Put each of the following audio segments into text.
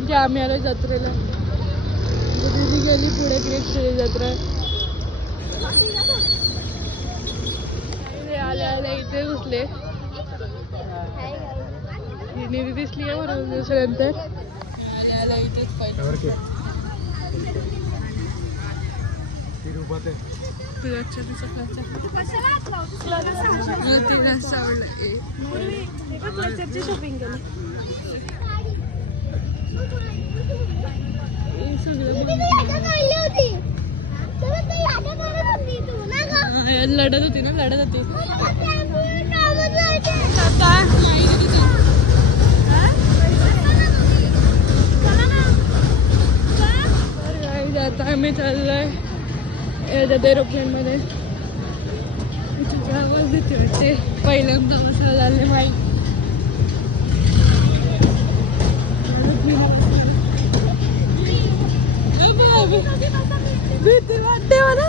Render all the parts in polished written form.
म्हणजे आम्ही आलो जत्रेला. दीदी गेली पुढे ग्रेट जत्रा. आल्या आल्या इथे घुसले. निधी दिसली का बरोबर दिवसानंतर आल्या आल्या इथेच पाहिजे. शॉपिंग केली. लढत होती ना लढत होती. आता आम्ही चाललोय एरोप्लेन मध्ये. आवाज देते वाटते. पहिल्यांदा बसायला झाले माहीत. भीती वाटते मला.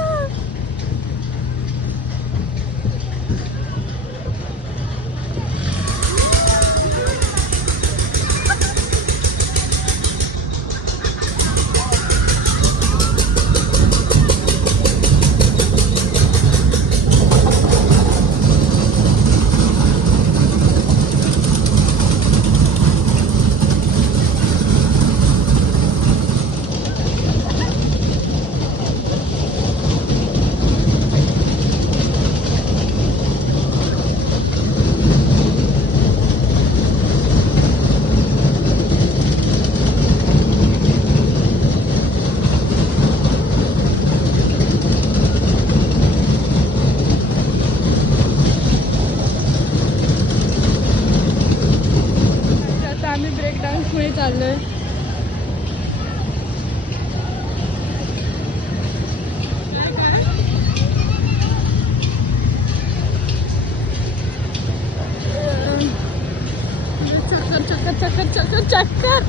चाललोय. चक्कर चक्कर चक्कर चक्कर.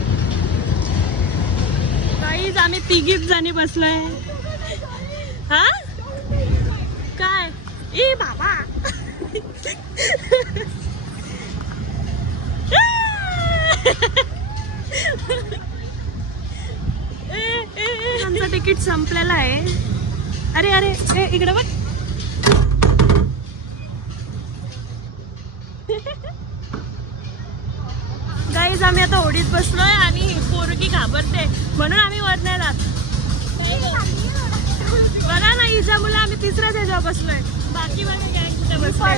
काहीच आम्ही तिघीच जणी बसलोय. हा काय ए बाबा. आमचं तिकीट संपलेलं आहे. अरे अरे इकडे बघ. गाईज आम्ही आता ओढीत बसलोय आणि पोरगी घाबरते म्हणून आम्ही वर नाही जात. बघा ना हिच्या मुलं आम्ही तिसऱ्याच ह्याच्यावर बसलोय. बाकी बघा काय कुठे बसले.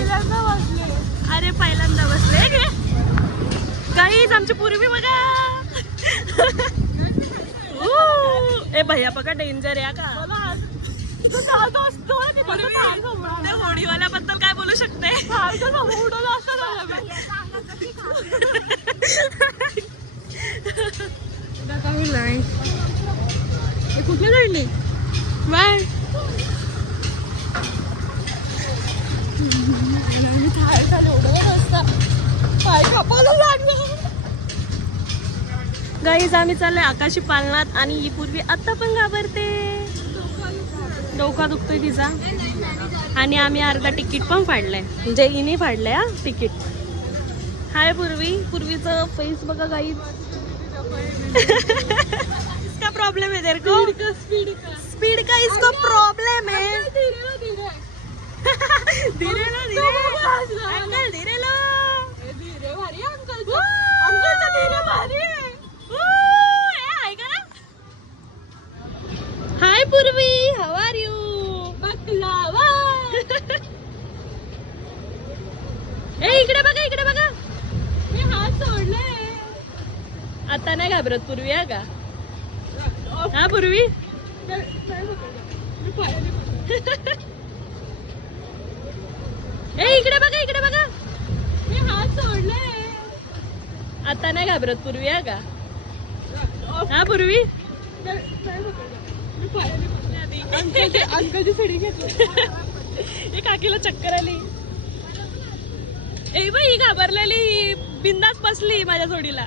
अरे पहिल्यांदा बसले. गाईज आमची पूर्वी बघा. ए भैया बघा डेंजर आहे का. होडीवाल्याबद्दल काय बोलू शकते. कुठले जायले बाय. गाईज आम्ही चाललोय आकाशी पालनात आणि ही पूर्वी आता पण घाबरते. डोका दुखतोय तिचा. आणि आम्ही अर्धा तिकीट पण फाडलंय. म्हणजे हिने फाडलंय हा तिकीट. हाय पूर्वी. पूर्वीचं फेस बघा गाईज. इसका प्रॉब्लम है तेरे को. स्पीड का इसको प्रॉब्लम है. धीरे लो धीरे अंकल धीरे लो. धीरे भारी अंकल. अंकलचा धीरे भारी. हाय पूर्वी हाउ आर यू. बकलावा. ए इकडे बघा. मी हात सोडले. आता नाही घाबरत पूर्वी हा का. हा पूर्वी. ए इकडे बघा. मी हात सोडले. आता नाही घाबरत पूर्वी हा का. हा पूर्वी. अंकलची साडी घेतली. काकीला चक्कर आली. ए बाई घाबरलेली बिंदास बसली माझ्या जोडीला.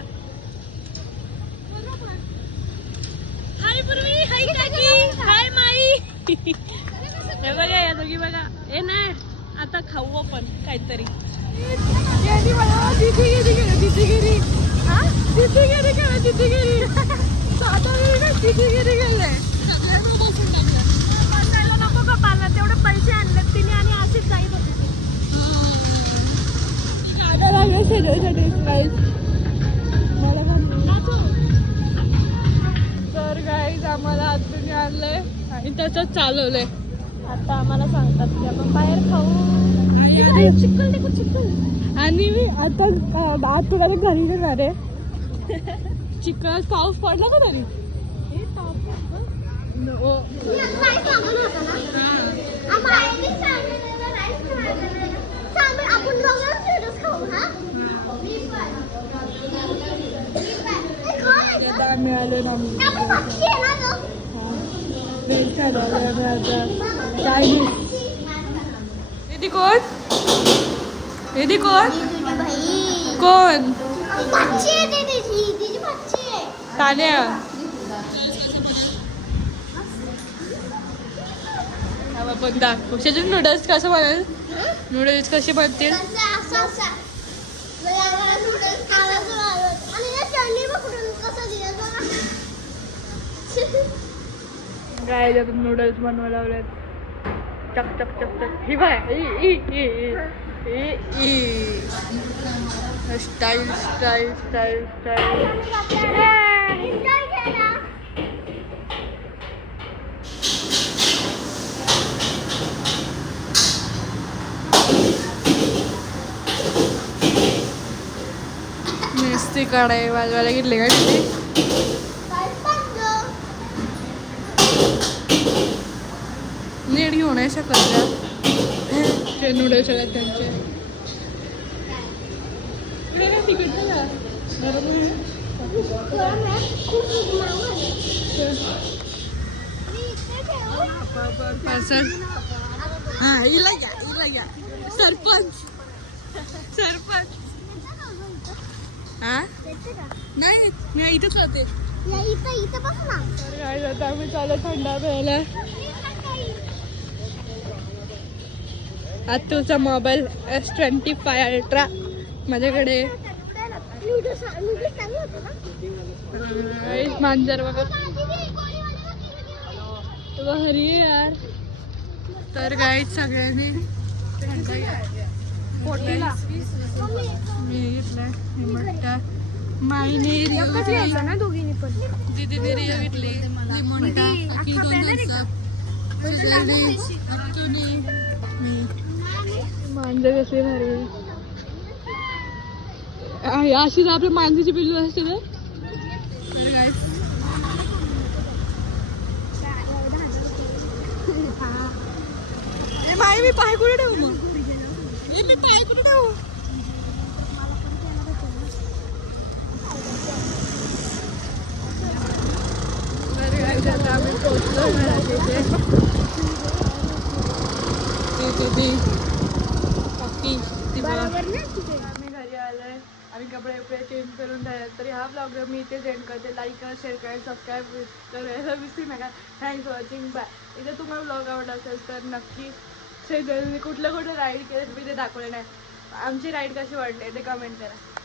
हाय पूर्वी. हाय काकी. हाय माई. हे बघा या दोघी बघा. ए नाही आता खाऊ आपण काहीतरी. किती गेली 7 मिनिटात किती गेले बसायला नको का पाला तेवढे पैसे आणले तिने आणि अशीच जाईल होती तर गाईज आम्हाला आतून आणलंय आणि त्याच्यात चालवलंय. आता आम्हाला सांगतात की आपण बाहेर खाऊ चिकन देखो चिकन आणि मी आता आतून आणि घरी येणार आहे. चिकन पाऊस पडला का तरी मिळाले ना दीदी कोण दीदी कोण कोण तान्या पण दाखव नूडल्स कसं बनल नूडल्स कसे बनतील काय नूडल्स बनवायला लावलेत चक चक चक चक ही बाय स्टाईल स्टाईल स्टाईल स्टाईल नुसती कढाई वाजवायला घेतली का तिथे नीट घेऊ नाही शकत ते नूडल्स आहेत त्यांचे हा इला घ्या सरपंच सरपंच हा नाही मी इथेच राहते काय जातं आम्ही चालू थंडा प्यायला आतूचा मोबाईल S25 अल्ट्रा माझ्याकडे मांजर बघा हरी यार तर गाईड सगळ्यांनी मी घेतलाय मोठा माईने दीदीने रिया घेतली लिमोनटा अख्खी 2 मांजर कसली भारी अशीच आपल्या मांजरीची पिल्लू असते तर माई मी पाय कुठे ठेवू मग मी पाय कुठे ठेवू आम्ही पोहोचलो आम्ही घरी आलोय आम्ही कपडे चेंज करून झाले तरी हा ब्लॉग मी इथे सेंड करते लाईक करा शेअर करा सबस्क्राईब करायला विसरू नका थँक्स फॉर वॉचिंग बाय इथे तुम्हाला ब्लॉग आवडला असेल तर नक्की शेअर कुठलं राईड केलं मी ते दाखवलं नाही आमची राईड कशी वाटते ते कमेंट करा